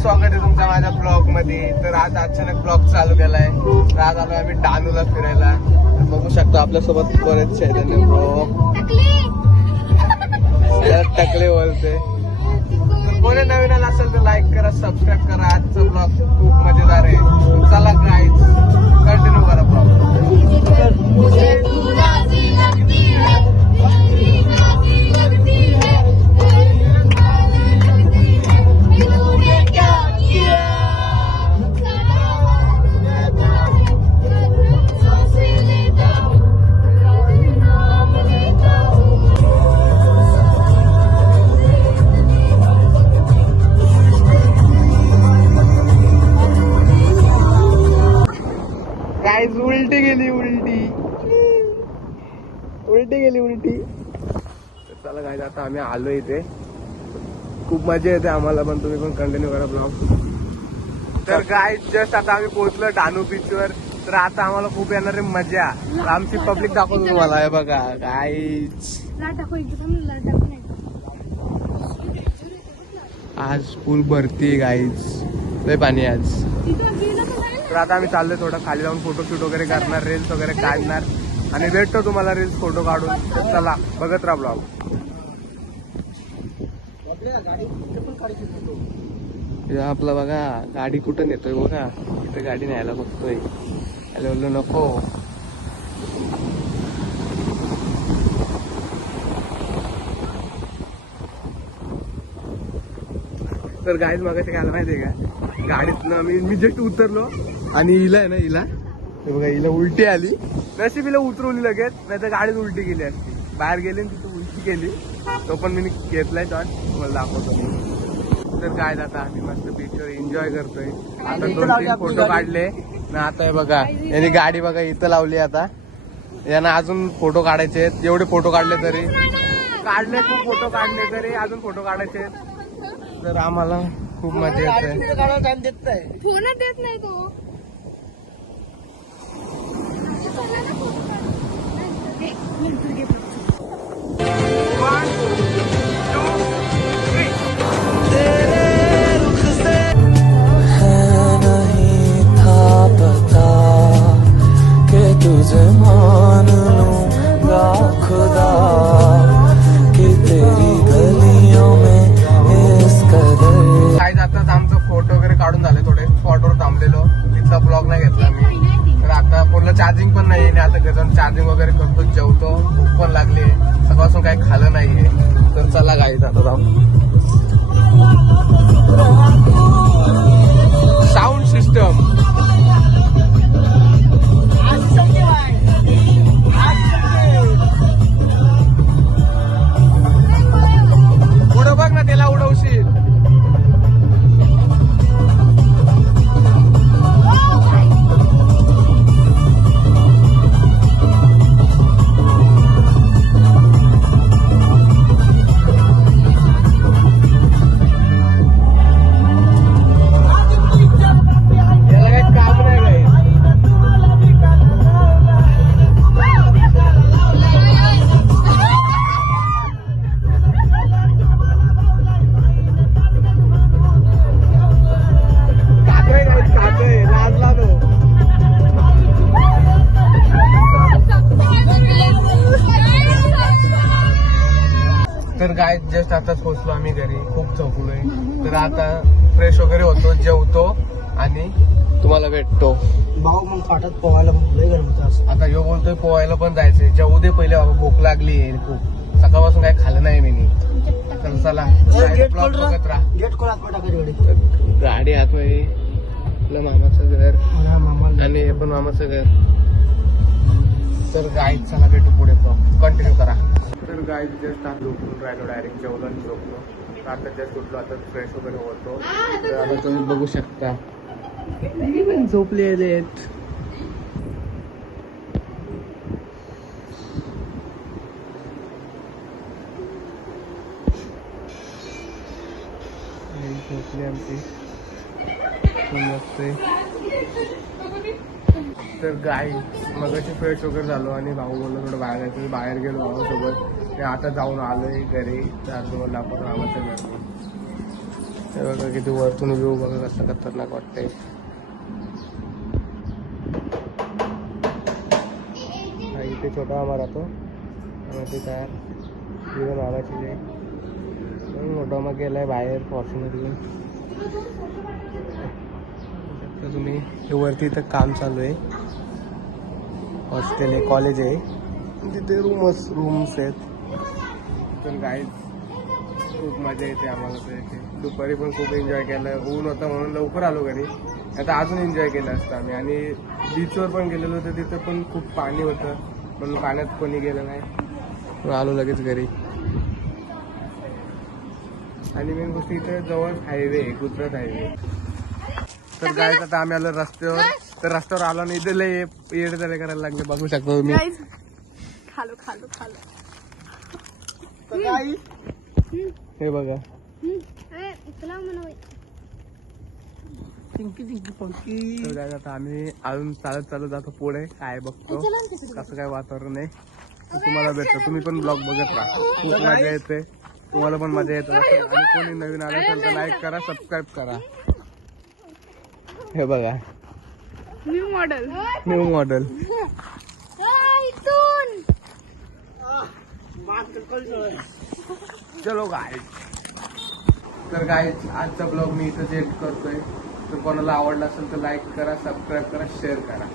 स्वागत आहे तुमचं माझ्या ब्लॉग मध्ये. तर आज अचानक ब्लॉग चालू केलाय. तर आज आलोय आम्ही डहाणूला फिरायला. तर बघू शकता आपल्यासोबत बरेच चैतन्य ब्रो टकले बोलते. तर कोणी नवीन आला असेल तर लाईक करा, सबस्क्राईब करा. आजचा ब्लॉग खूप मजेदार आहे. चला गाईज कंटिन्यू करा ब्लॉग. उलटी. तर चला गाईज आता आम्ही आलो इथे. खूप मजा येते आम्हाला पण. तुम्ही पण कंटिन्यू करा ब्लॉग. तर गाईज जस्ट आता आम्ही पोहोचलो डहाणू बीच वर. तर आता आम्हाला खूप येणार आहे मजा. आमची पब्लिक दाखवतो तुम्हाला. हे बघा गाईज आज फुल भरती गाईज. लय पाणी आज. तर आता आम्ही चाललोय थोडं खाली जाऊन फोटोशूट वगैरे करणार, रील्स वगैरे काढणार आणि भेटतो तुम्हाला रील्स फोटो काढून. चला बघत राहा ब्लॉग. आपलं बघा गाडी कुठं नेतोय बघा. इथं गाडी न्यायला बघतोय. बोललो नको. तर गाडीत मगाशी काय माहितीये का, गाडीतनं मी जस्ट उतरलो आणि हिला आहे ना, हिला हे बघा हिला उलटी आली. नशीब हिला उतरवली लगेच, नाही तर गाडीत उलटी गेली असती. बाहेर गेली तिथं उलटी केली. तो पण मी घेतलाय शॉट, तुम्हाला दाखवतो मी. तर काय आता आम्ही मस्त बीचवर एन्जॉय करतोय. आता 2-3 फोटो काढले ना. आता हे बघा यांनी गाडी बघा इथं लावली. आता यांना अजून फोटो काढायचे आहेत. जेवढे फोटो काढले तरी काढले, खूप फोटो काढले तरी अजून फोटो काढायचे आहेत. तर आम्हाला खूप मजा येते. फोन देत नाही तो. तुझे मान लूंगा खुदा कि तेरी गलियों में इस कदर. काय जातात आमचं फोटो वगैरे काढून झाले. थोडे स्पॉटवर थांबलेलो. तिथला ब्लॉग नाही घेतला मी. तर आता पूर्ण चार्जिंग पण नाही. आता घरी जाऊन चार्जिंग वगैरे करतो, जेवतो. भूक पण लागली. सकाळपासून काही खाल्लं नाहीये. तर चला गाईज आता जाऊ. साऊंड सिस्टम पुढं बघ ना, त्याला उडवशील. तर काय जस्ट आताच पोहोचलो आम्ही घरी. खूप झोपलोय. तर आता फ्रेश वगैरे होतो, जेवतो आणि तुम्हाला भेटतो. भाऊ मग फाटत पोहायला आता यो बोलतोय पोहायला पण जायचंय. जेवू दे पहिले बाबा, भूक लागली खूप. सकाळपासून काही खाल्लं नाही मी. तर चला ब्लॉग बघत राहा. गेट खोल आत टाकायची गाडी आतमध्ये. आपलं मामाचं घर आणि हे पण मामाचं घर. तर गाईड चला भेटू पुढे. कंटिन्यू करा. तर गाईड जस्ट आता झोपून राहिलो. डायरेक्ट जेवलो आणि झोपलो. तर आता जस्ट उठलो. आता फ्रेश वगैरे होतो. तर आता तुम्ही बघू शकता झोपलेले आहेत. झोपली आमची. तर गाई मगाशी फ्रेश वगैरे झालो आणि भाऊ बोललो थोडं बाहेर जायचं. बाहेर गेलो भावासोबत. ते आता जाऊन आलोय घरी. तर तुम्हाला आपण आवाचं घर. हे बघा किती वरतून व्ह्यू बघा कसं खतरनाक वाटतंय. हा इथे छोटा मामा राहतो आणि ते काय तिथे मामाची जे मोठा मामा गेलाय बाहेर फॉर्च्युनर घेऊन. तर तुम्ही हे वरती इथं काम चालू आहे. हॉस्टेल आहे, कॉलेज आहे, तिथे रूम्स आहेत. पण गाईज खूप मजा येते आम्हाला तर इथे. दुपारी पण खूप एन्जॉय केलं. ऊन होतं म्हणून लवकर आलो घरी. आता अजून एन्जॉय केलं असतं आम्ही. आणि बीचवर पण गेलेलो होतो, तिथं पण खूप पाणी होतं म्हणून पाण्यात कोणी गेलं नाही. मग आलो लगेच घरी. आणि मेन गोष्ट इथे जवळ हायवे आहे, गुजरात हायवे. तर काय आता आम्ही आलो रस्त्यावर. तर रस्त्यावर आलो आणि इथे लय येड झाले करायला लागले. बघू शकतो तुम्ही. खालो खालो खालो. हे बघा तुला म्हणा तर काय आता आम्ही अजून चालत जातो पुढे. काय बघतो कसं काय वातावरण आहे तुम्हाला भेटतं. तुम्ही पण ब्लॉग बघत राहा. खूप मजा येते, तुम्हाला पण मजा येत असेल. आणि कोणी नवीन आलं असेल तर लाईक करा, सबस्क्राईब करा. हे बघा न्यू मॉडेल. इथून चलो गाईज. तर गाईज आजचा ब्लॉग मी इथं एंड करतोय. तर कोणाला आवडला असेल तर लाईक करा, सबस्क्राईब करा, शेअर करा.